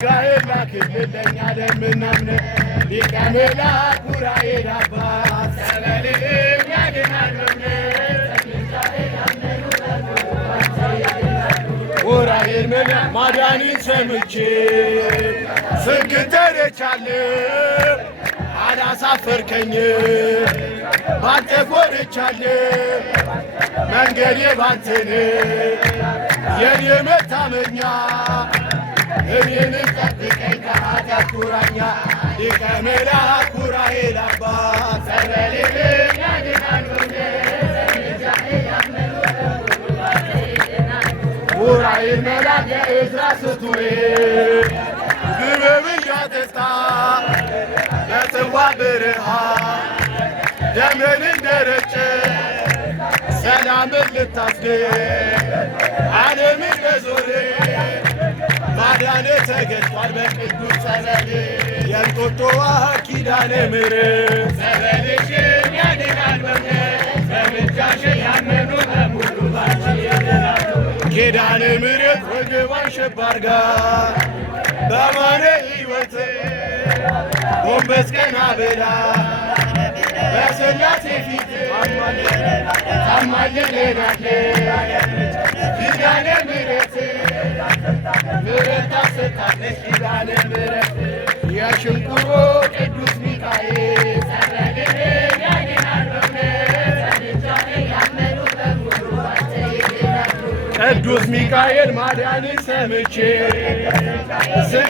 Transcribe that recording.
ጋኤላ ክልለኛ ደምናምነ ሊቀ መላእክት ዑራኤል አባት ጸበልህም ያድናል ዑራኤል መላእክት ማዳንን ሰምቼ ስንክተረቻለሁ አላሳፈርከኝ ባንተ ኮርቻለሁ መንገዴ ባንተ ነው የኔ መታመኛ እኔን ጠብቀኝ ከኃጢአት ቁራኛ ሊቀ መላእክት ዑራኤል አባት ጸበልህም ያድናል ዑራኤል መላእክት የዕዝራ ስቱሬ ግበብ እያጠጣ በጽዋ ብርሃን ደምን እንደረጨ ሰላምን ልታስገኝ ዓለምን ለዞረ ማዳን ተገኝቷል በቅዱስ ጸበል የእንጦጦዋ ኪዳነ ምሕረት ጸበልሽን ያድናል በምልጃሽ ያመኑ በሙሉ ባንቺ ይድናሉ። ኪዳነ ምሕረት ወገቧን ሸብ አድርጋ በማረ ሕይወት ጎንበስ ቀና ብላ በሥላሴ ፊት ታማልደናለች ኪዳነ ምሕረት ምሕረት ታሰጣለች ኪዳነ ምሕረት የሽንኩሮ ቅዱስ ሚካኤል ጸበልህም ያድናል ቅዱስ ሚካኤል ማዳንን ሰምቼ